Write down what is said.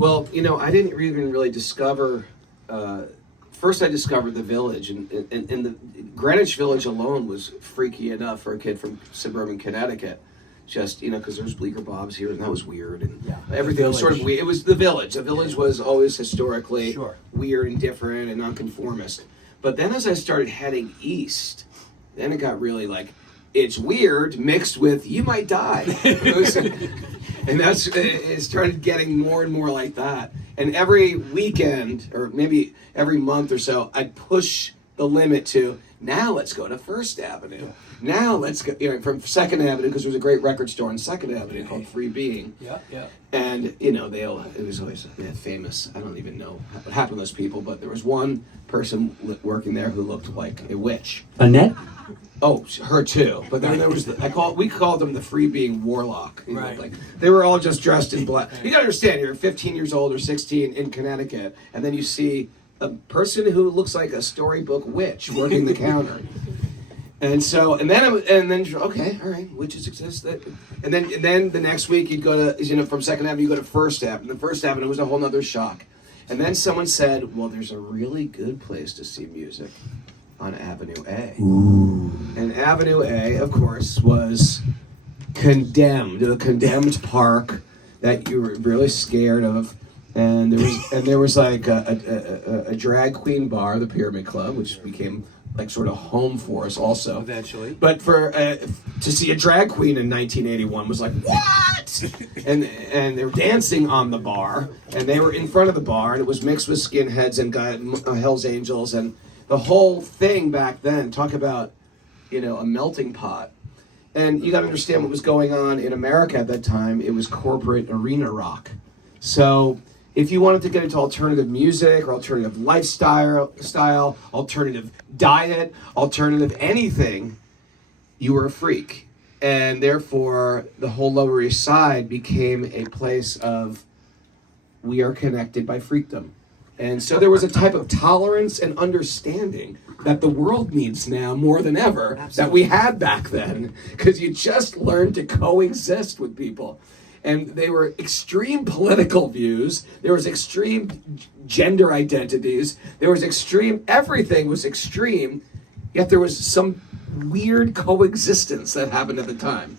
Well, I didn't even really discover. First, I discovered the Village, and the Greenwich Village alone was freaky enough for a kid from suburban Connecticut. Just because there was Bleecker Bob's here, and that was weird, and everything was sort of weird. It was the Village. The Village was always historically weird and different and nonconformist. But then, as I started heading east, then it got really like it's weird mixed with you might die. And it started getting more and more like that. And every weekend, or maybe every month or so, I'd push the limit to, now let's go to First Avenue. Now let's go, from Second Avenue, because there was a great record store on Second Avenue called Free Being. And, it was always famous. I don't even know what happened to those people, but there was one person working there who looked like a witch. Annette? Oh, her too. But then there was we called them the Free Being Warlock. Like they were all just dressed in black. You gotta understand, you're 15 years old or 16 in Connecticut, and then you see a person who looks like a storybook witch working the counter. And then okay, all right, witches exist. And then the next week you'd go to from Second Avenue you go to First Avenue. The First Avenue was a whole other shock. And then someone said, well, there's a really good place to see music on Avenue A. Ooh. And Avenue A, of course, was condemned, a condemned park that you were really scared of. And there was like a drag queen bar, the Pyramid Club, which became like sort of home for us also. Eventually. But for to see a drag queen in 1981 was like, what? and they were dancing on the bar, and they were in front of the bar, and it was mixed with skinheads and Hell's Angels, and the whole thing back then, talk about, a melting pot. And you got to understand what was going on in America at that time. It was corporate arena rock. So if you wanted to get into alternative music or alternative lifestyle, alternative diet, alternative anything, you were a freak. And therefore, the whole Lower East Side became a place of, we are connected by freakdom. And so there was a type of tolerance and understanding that the world needs now more than ever that we had back then, because you just learned to coexist with people. And they were extreme political views, there was extreme gender identities, there was everything was extreme, yet there was some weird coexistence that happened at the time.